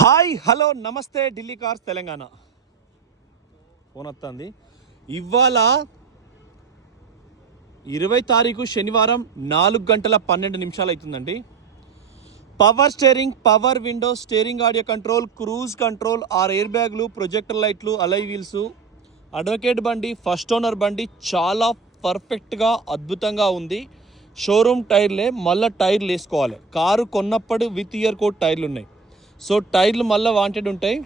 Hi hello నమస్తే Delhi cars Telangana phone వస్తుంది. ఇవాళ 20 తారీఖు శనివారం 4:12 అవుతుందండి. Power steering, power window, steering audio control, cruise control, 6 air బ్యాగ్లు, ప్రొజెక్టర్ లైట్లు, అలై వీల్స్, అడ్వకేట్ బండి, ఫస్ట్ ఓనర్ బండి చాలా పర్ఫెక్ట్గా అద్భుతంగా ఉంది. షోరూమ్ టైర్లే, మళ్ళీ టైర్లు వేసుకోవాలి. కారు కొన్నప్పుడు విత్ ఇయర్ కోడ్ టైర్లు ఉన్నాయి. సో టైర్లు మళ్ళీ వాంటెడ్ ఉంటాయి.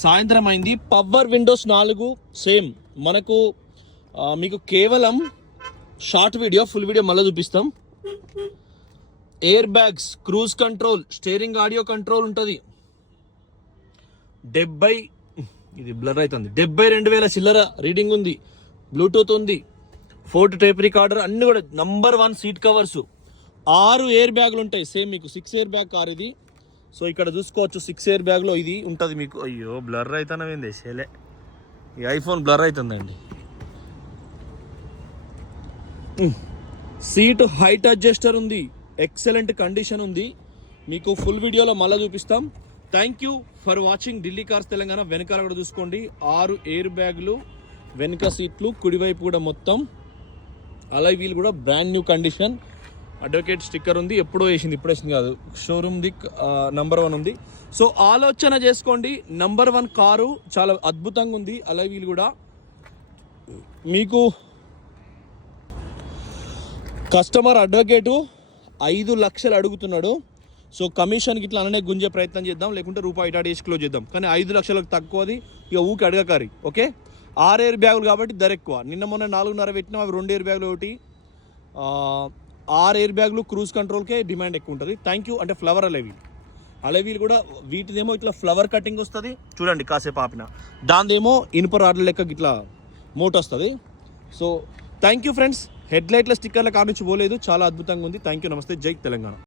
సాయంత్రం అయింది. పవర్ విండోస్ 4 సేమ్ మనకు మీకు కేవలం షార్ట్ వీడియో, ఫుల్ వీడియో మళ్ళీ చూపిస్తాం. Air bags, cruise control, steering audio control ఉంటుంది. 70 ఇది బ్లర్ అవుతుంది, 72,000 చిల్లర రీడింగ్ ఉంది. బ్లూటూత్ ఉంది, 4 టేప్ రికార్డర్, అన్ని కూడా నంబర్ 1 సీట్ కవర్స్, 6 ఎయిర్ బ్యాగులు ఉంటాయి. సేమ్ మీకు 6 ఎయిర్ బ్యాగ్ కార్ ఇది. సో ఇక్కడ చూసుకోవచ్చు 6 ఎయిర్ బ్యాగ్లో ఇది ఉంటుంది మీకు. అయ్యో బ్లర్ అవుతానవేంది షేలే, ఈ ఐఫోన్ బ్లర్ అవుతుందండి. సీట్ హైట్ అడ్జస్టర్ ఉంది, ఎక్సలెంట్ కండిషన్ ఉంది. మీకు ఫుల్ వీడియోలో మళ్ళీ చూపిస్తాం. Thank you for watching Delhi cars Telangana. వెనకాల కూడా చూసుకోండి, 6 ఎయిర్ బ్యాగులు, వెనుక సీట్లు, కుడివైపు కూడా మొత్తం అలై వీల్ కూడా brand new condition. Advocate sticker ఉంది, ఎప్పుడో వేసింది, ఇప్పుడు వేసింది కాదు. షోరూమ్ది నంబర్ 1 ఉంది. సో ఆలోచన చేసుకోండి, నంబర్ 1 కారు చాలా అద్భుతంగా ఉంది. అలై వీల్ కూడా మీకు కస్టమర్ అడ్వకేటు 5 లక్షలు అడుగుతున్నాడు. సో కమిషన్కి ఇట్లా అననే గుంజే ప్రయత్నం చేద్దాం, లేకుంటే రూపాయి ఇటాడి వేసి క్లోజ్ చేద్దాం. కానీ 5 లక్షలకు తక్కువది, ఇక ఊకి అడగకారి. ఓకే, 6 ఎయిర్ బ్యాగులు కాబట్టి ధర ఎక్కువ. నిన్న మొన్న 4.5 పెట్టినాం, అవి 2 ఎయిర్ బ్యాగులు ఒకటి. 6 ఎయిర్ బ్యాగులు, క్రూజ్ కంట్రోల్కే డిమాండ్ ఎక్కువ ఉంటుంది. Thank you. అంటే ఫ్లవర్ అలవీలు కూడా వీటిదేమో ఇట్లా ఫ్లవర్ కటింగ్ వస్తుంది చూడండి, కాసేపు ఆపిన. దానిదేమో ఇనుప రాడ్ల లెక్క ఇట్లా మోట్ వస్తుంది. So thank you friends. Head లైట్ల స్టిక్కర్ల కాడ నుంచి పోలేదు, చాలా అద్భుతంగా ఉంది. థ్యాంక్ యూ, నమస్తే, జై తెలంగాణ.